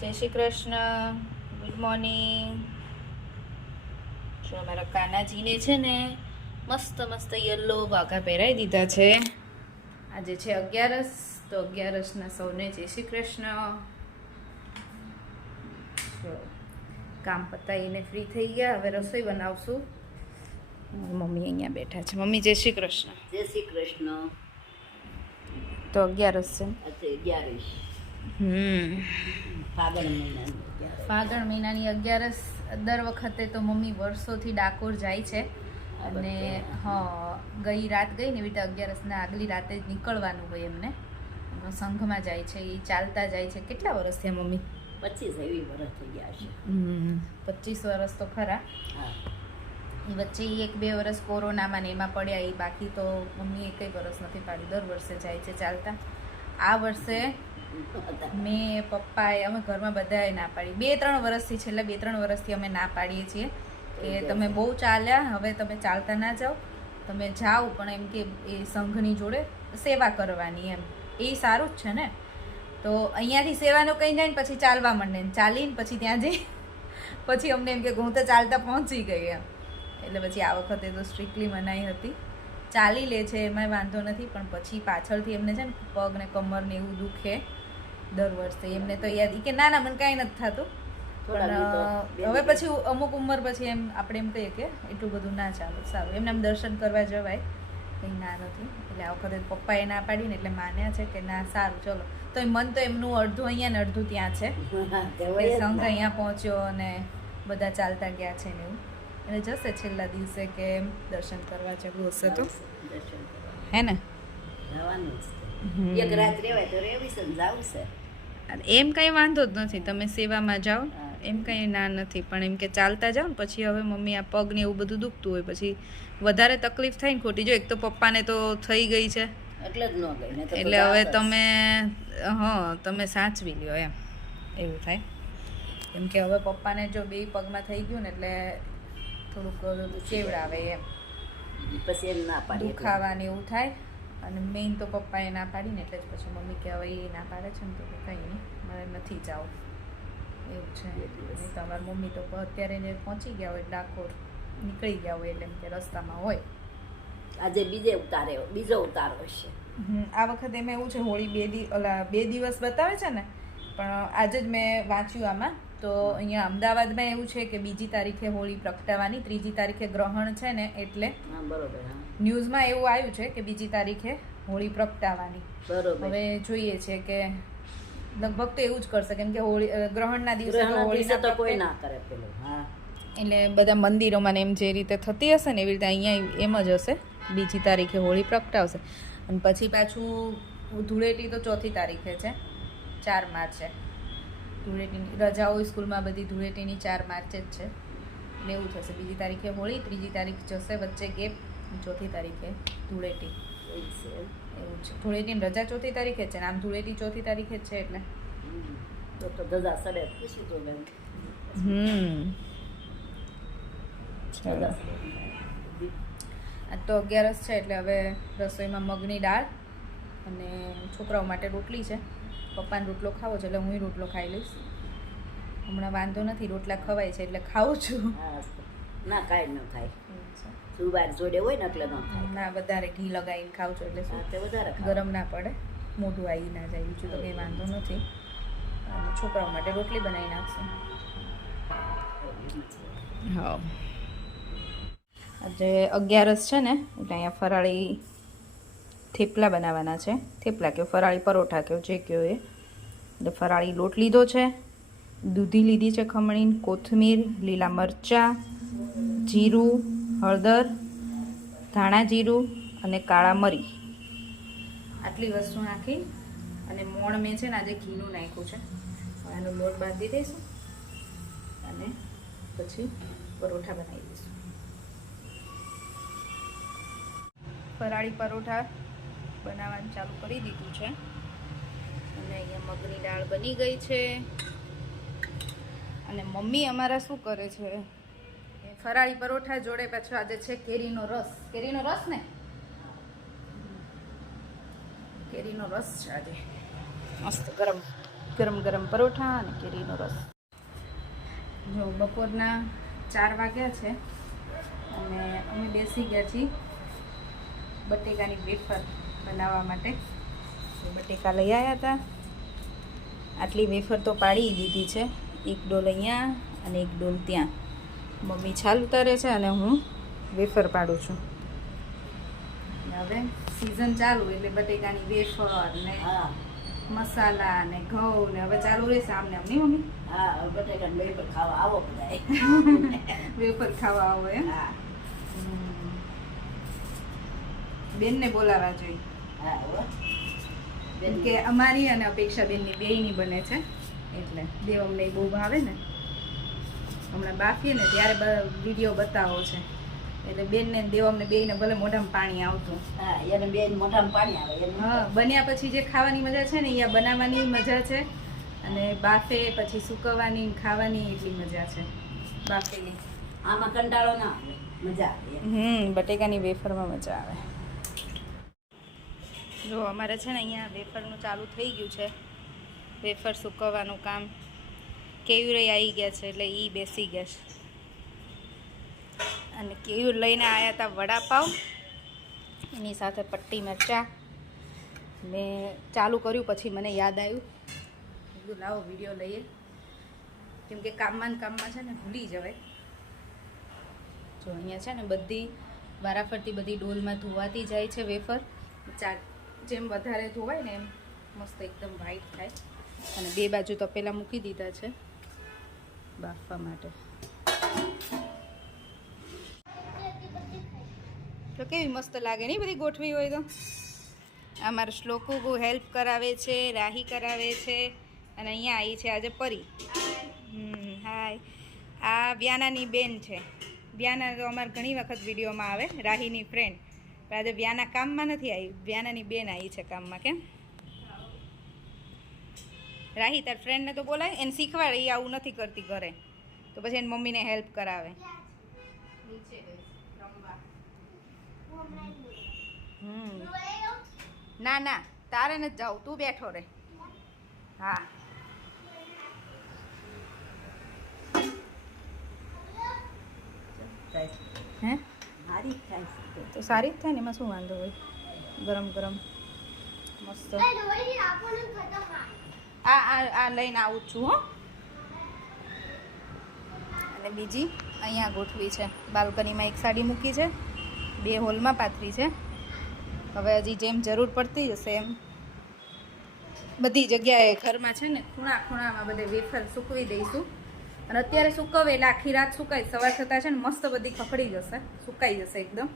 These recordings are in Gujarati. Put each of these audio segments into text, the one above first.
જય શ્રી કૃષ્ણ, ગુડ મોર્નિંગ. જો અમારા કાનાજીને છે ને મસ્ત મસ્ત યલો વાઘા પહેરાવી દીધા છે. આજે છે 11સ, તો 11સના સૌને જય શ્રી કૃષ્ણ. કામ પતાવીને ફ્રી થઈ ગયા, હવે રસોઈ બનાવશું. મમ્મી અહીંયા બેઠા છે. મમ્મી જય શ્રી કૃષ્ણ. જય શ્રી કૃષ્ણ. તો 11સ છે. આજે 11 ફાગણ મહિનાની 11સ. દર વખતે તો મમ્મી વર્ષોથી ડાકોર જાય છે અને ગઈ રાત ગઈ ને એવી રીતે 11સના આગલી રાતે જ નીકળવાનું હોય એમને. સંઘમાં જાય છે, એ ચાલતા જાય છે. કેટલા વર્ષ થયા મમ્મી? 25 વર્ષ થઈ ગયા છે. 25 વર્ષ તો ખરા. એ વચ્ચે 1-2 વર્ષ કોરોનામાં ને એમાં પડ્યા, એ બાકી તો મમ્મી કંઈ વર્ષ નથી પાડી. દર વર્ષે જાય છે ચાલતા. આ વર્ષે મેં, પપ્પાએ, અમે ઘરમાં બધાએ ના પાડી. 2-3 વર્ષથી, છેલ્લા 2-3 વર્ષથી અમે ના પાડીએ છીએ કે તમે બહુ ચાલ્યા, હવે તમે ચાલતા ના જાઓ. તમે જાઓ પણ એમ કે એ સંઘની જોડે સેવા કરવાની, એમ એ સારું જ છે ને. તો અહીંયાથી સેવાનું કંઈ જાય ને પછી ચાલવા માંડે ને ચાલીને પછી ત્યાં જઈ પછી અમને એમ કે હું તો ચાલતા પહોંચી ગઈ એમ. એટલે પછી આ વખતે તો સ્ટ્રિક્ટલી મનાઈ હતી. ચાલી લે છે એમાંય વાંધો નથી, પણ પછી પાછળથી એમને છે ને પગ ને કમર ને એવું દુખે દર વર્ષે. એમને તો યાદ કે ના ના મને કાંઈ નથી થતું, પણ હવે પછી અમુક ઉંમર પછી એમ આપણે એમ કહીએ કે એટલું બધું ના ચાલે, સારું એમને આમ દર્શન કરવા જવાય, કંઈ ના નથી. એટલે આ વખતે પપ્પાએ ના પાડીને એટલે માન્યા છે કે ના સારું ચલો. તો મન તો એમનું અડધું અહીંયા ને અડધું ત્યાં છે. સંઘ અહીંયા પહોંચ્યો અને બધા ચાલતા ગયા છે ને એવું. અને જશે છેલ્લા દિવસે કે દર્શન કરવા જવું હશે તો હે ને એક રાત રહેવાય તો રહેવી છે, જાવું છે. એમ કંઈ વાંધો જ નથી, તમે સેવામાં જાઓ એમ કંઈ ના નથી, પણ એમ કે ચાલતા જાઓ ને પછી હવે મમ્મી આ પગ ને એવું બધું દુખતું હોય પછી વધારે તકલીફ થાય ને ખોટી. જો એક તો પપ્પાને તો થઈ ગઈ છે એટલે જ ન ગઈ, એટલે હવે તમે સાચવી લ્યો એમ એવું થાય. કેમ કે હવે પપ્પાને જો 2 પગમાં થઈ ગયું ને એટલે થોડુંક ચેવડાવે એમ, પછી એમ ના પાડી દુખાવા ને એવું થાય. અને મેઇન તો પપ્પાએ ના પાડીને એટલે જ પછી મમ્મી કે હવે એ ના પાડે છે ને તો કંઈ નહીં, મારે નથી જાવું એવું છે. નહીં તો અમારી મમ્મી તો અત્યારે ને પહોંચી ગયા હોય ડાકોર, નીકળી ગયા હોય એટલે એમ કે રસ્તામાં હોય. આજે બીજો ઉતારો હશે. આ વખતે એમાં એવું છે, હોળી 2 દિવસ બતાવે છે ને, પણ આજે જ મેં વાંચ્યું આમાં તો અહીંયા અમદાવાદમાં એવું છે કે 2જી તારીખે હોળી પ્રગટાવવાની, 3જી તારીખે ગ્રહણ છે ને એટલે બરોબર. ન્યૂઝમાં એવું આવ્યું છે કે 2જી તારીખે હોળી પ્રગટાવવાની. હવે જોઈએ છે કે લગભગ તો એવું જ કરશે, કેમ કે હોળી ગ્રહણના દિવસે તો હોળી તો કોઈ ના કરે પેલું. એટલે બધા મંદિરોમાં ને એમ જે રીતે થતી હશે ને એવી રીતે અહીંયા એમ જ હશે. 2જી તારીખે હોળી પ્રગટાવશે અને પછી પાછું ધૂળેટી તો 4થી તારીખે છે, 4 માર્ચે. ધૂળેટીની રજાઓ સ્કૂલમાં બધી ધૂળેટીની 4 માર્ચે જ છે. એટલે એવું થશે, 2જી તારીખે હોળી, 3જી તારીખ જશે વચ્ચે ગેપ, 4થી તારીખે ધૂળેટી. એવું છે, ધૂળેટીની રજા 4થી તારીખે જ છે ને આમ ધૂળેટી 4થી તારીખે જ છે એટલે તો ધજા સડે પૂછી તો બેન. આ તો 11સ છે એટલે હવે રસોઈમાં મગની દાળ અને છોકરાઓ માટે રોટલી છે. પપ્પાને રોટલો ખાવો છે એટલે હું રોટલો ખાઈ લઈશ. હમણાં વાંધો નથી, રોટલા ખવાય છે એટલે ખાઉં છું. ના કાંઈ ન થાય, સુબાર જોડે હોય ને એટલે ન થાય. ના વધારે ઘી લગાવીને ખાઉં છું એટલે શું વધારે ગરમ ના પડે, મોઢું આવી ના જાય, બીજું તો કંઈ વાંધો નથી. અને છોકરાઓ માટે રોટલી બનાવી નાખશું. હા, આજે 11સ છે ને એટલે અહીંયા ફરાળી થેપલા બનાવવાના છે. થેપલા કહો, ફરાળી પરોઠા કહો, જે કહો એ. એટલે ફરાળી લોટ લીધો છે, દૂધી લીધી છે ખમણીને, કોથમીર, લીલા મરચાં, જીરું, હળદર, ધાણા જીરું અને કાળા મરી, આટલી વસ્તુ નાખી અને મોણ મેં છે ને આજે ઘીનું નાખ્યું છે. એનો લોટ બાંધી દઈશું અને પછી પરોઠા બનાવી દઈશું. ફરાળી પરોઠા બનાવવાનું ચાલુ કરી દીધું છે અને અહીંયા મગની દાળ બની ગઈ છે. અને મમ્મી અમારા શું કરે છે, ફરાળી પરોઠા જોડે પાછો આજે છે કેરીનો રસ. કેરીનો રસ ને, કેરીનો રસ છે આજે મસ્ત ગરમ. ગરમ ગરમ પરોઠા અને કેરીનો રસ. જો બપોરના 4 વાગ્યા છે અને અમે બેસી ગયા છીએ બટેકાની વેફર બનાવવા માટે. બટેકા લઈ આવ્યા હતા. આટલી વેફર તો પાડી દીધી છે, એક ડોલ અહીંયા અને એક ડોલ ત્યાં. મમ્મી છાલ ઉતારે છે અને હું વેફર પાડું છું. હવે સિઝન ચાલુ એટલે બટેકાની વેફર ને હા મસાલા ને ઘઉં ને હવે ચાલુ રહેશે આમને આમ નહીં મમ્મી? હા બટેકાની વેફર ખાવા આવો બધાય. વેફર ખાવા આવો એમ? હા બેનને બોલાવા જોઈએ. હા હો. કેમ કે અમારી અને અપેક્ષા બેનની બેયની બને છે એટલે દેવ અમને બહુ ભાવે ને. હમણાં બાફીએ ને ત્યારે વિડીયો બતાવો છે એટલે બેનને દેવ અમને બેયને ભલે મોઢામાં પાણી આવતું. હા એને બેન મોઢામાં પાણી આવે એને. હા બન્યા પછી જે ખાવાની મજા છે ને અહીંયા બનાવવાની મજા છે અને બાફે પછી સુકવવાની ખાવાની એટલી મજા છે બાફેલી. આમાં કંટાળો ના આવે, મજા આવે. બટેકાની વેફરમાં મજા આવે. જો અમારે છે ને અહીંયા વેફરનું ચાલુ થઈ ગયું છે, વેફર સૂકવવાનું કામ. કેયુરે આવી ગયા છે એટલે એ બેસી ગયા છે અને કેયુર લઈને આવ્યા હતા વડાપાવ, એની સાથે પટ્ટી મરચાં. મેં ચાલુ કર્યું પછી મને યાદ આવ્યું, કીધું લાવો વિડીયો લઈએ, કેમ કે કામમાં છે ને ભૂલી જવાય. જો અહીંયા છે ને બધી વારાફરતી બધી ડોલમાં ધોવાતી જાય છે વેફર. જેમ વધારે ધોવાય ને એમ મસ્ત એકદમ વ્હાઈટ થાય. અને બે બાજુ તો પહેલાં મૂકી દીધા છે બાફવા માટે. તો કેવી મસ્ત લાગે નહીં બધી ગોઠવી હોય તો. અમારા શ્લોકો બહુ હેલ્પ કરાવે છે, રાહી કરાવે છે અને અહીંયા આવી છે આજે પરી. હાય. આ વ્યાનાની બેન છે. વ્યાના તો અમારે ઘણી વખત વિડીયોમાં આવે, રાહીની ફ્રેન્ડ. પણ આજે વ્યાના કામમાં નથી આવી, વ્યાનાની બેન આવી છે કામમાં. કેમ રાહી તાર ફ્રેન્ડને તો બોલાય, એને શીખવાડે. એ આવું નથી કરતી ઘરે, તો પછી એની મમ્મીને હેલ્પ કરાવે. ના ના તારે નથી જાવું, તું બેઠો રે. હા હે સારી થાય તો સારી જ થાય ને, એમાં શું વાંધો હોય. ગરમ ગરમ મસ્ત. આ લઈને આવું જ છું હો. અને બીજી અહીંયા ગોઠવી છે, બાલ્કનીમાં એક સાડી મૂકી છે, 2 હોલમાં પાથરી છે. હવે હજી જેમ જરૂર પડતી હશે એમ બધી જગ્યાએ ઘરમાં છે ને ખૂણા ખૂણામાં બધે વેફર સૂકવી દઈશું. અને અત્યારે સૂકવે એટલે આખી રાત સુકાય, સવાર થતાં છે ને મસ્ત બધી ખખડી જશે, સુકાઈ જશે એકદમ.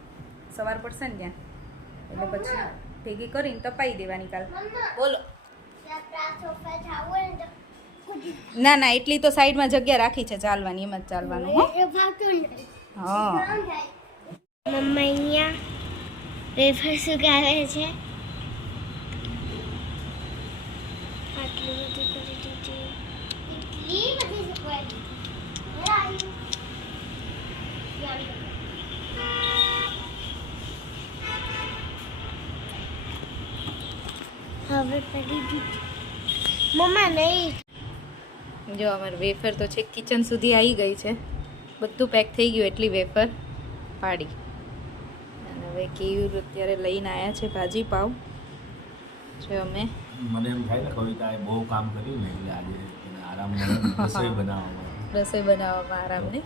સવાર પડશે ને ત્યાં એટલે પછી ભેગી કરીને તપાઈ દેવાની કાલ. બોલો. ના ના એટલી તો સાઈડમાં જગ્યા રાખી છે ચાલવાની, એમ જ ચાલવાનું. હા મમ્મા અહીંયા વેફર સુકાવે છે. આટલી બધી કરી દીધી, એટલી બધી સુકવાઈ. હવે પડી દીધી મમ્મા. નહીં જો અમારી વેફર તો છે કિચન સુધી આવી ગઈ છે, બધું પેક થઈ ગયું. એટલી વેફર પાડી. અને હવે કેવું અત્યારે લઈને આવ્યા છે ભાજી પાવ છે. અમે મને એમ થાય ને કવિતાએ બહુ કામ કર્યું ને એટલે આજે એને આરામ મળે રસોઈ બનાવવામાં. રસોઈ બનાવવામાં આરામ ને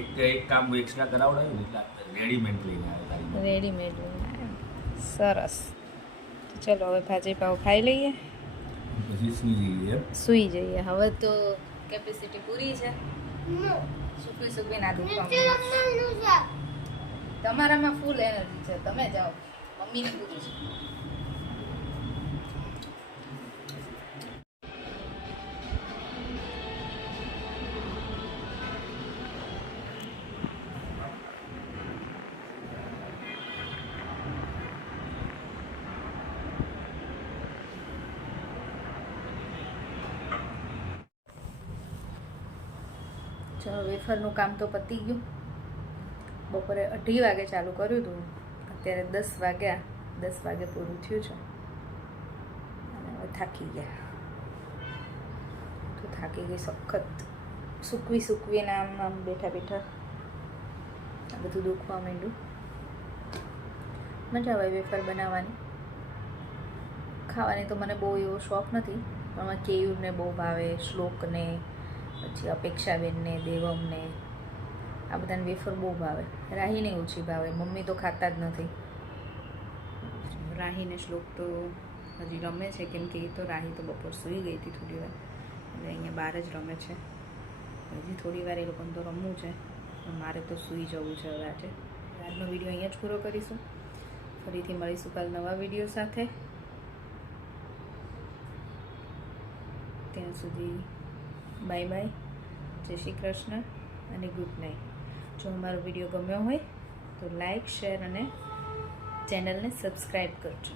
એક કામ એક્સ્ટ્રા કરાવડાવ્યું ને એટલે રેડીમેડ લઈને આવ્યો. રેડીમેડ સરસ. ચલો હવે ભાજી પાવ ખાઈ લઈએ પછી સુઈ જઈએ. સૂઈ જઈએ. હવે તો કેપેસિટી પૂરી છે. સૂકવી સૂકવીને આ દુખવા. તમારામાં ફૂલ એનર્જી છે, તમે જાઓ. મમ્મીને પૂરું છે. ચલો વેફરનું કામ તો પતી ગયું. બપોરે 2:30 વાગે ચાલુ કર્યું હતું, અત્યારે 10 વાગ્યા. 10 વાગે પૂરું થયું છે અને હવે થાકી ગયા. થાકી ગઈ સખત, સૂકવીને આમ બેઠા બેઠા આ બધું દુખવા માંડ્યું. મજા આવે વેફર બનાવવાની. ખાવાની તો મને બહુ એવો શોખ નથી, પણ મને કેયુરને બહુ ભાવે, શ્લોકને, પછી અપેક્ષાબેનને, દેવમને, આ બધાને વેફર બહુ ભાવે. રાહીને ઓછી ભાવે, મમ્મી તો ખાતા જ નથી. રાહીને શ્લોક તો હજી રમે છે, કેમ કે એ તો રાહી તો બપોર સૂઈ ગઈ હતી થોડી વાર, એટલે અહીંયા બહાર જ રમે છે. હજી થોડી વાર એ લોકોને તો રમવું છે, મારે તો સૂઈ જવું છે હવે આજે. આજનો વિડીયો અહીંયા જ પૂરો કરીશું. ફરીથી મળીશું કાલ નવા વિડીયો સાથે. ત્યાં સુધી બાય બાય, જય શ્રી કૃષ્ણ અને ગુડ નાઇટ. જો અમારો વિડીયો ગમ્યો હોય તો લાઈક, શેર અને ચેનલને સબસ્ક્રાઈબ કરજો.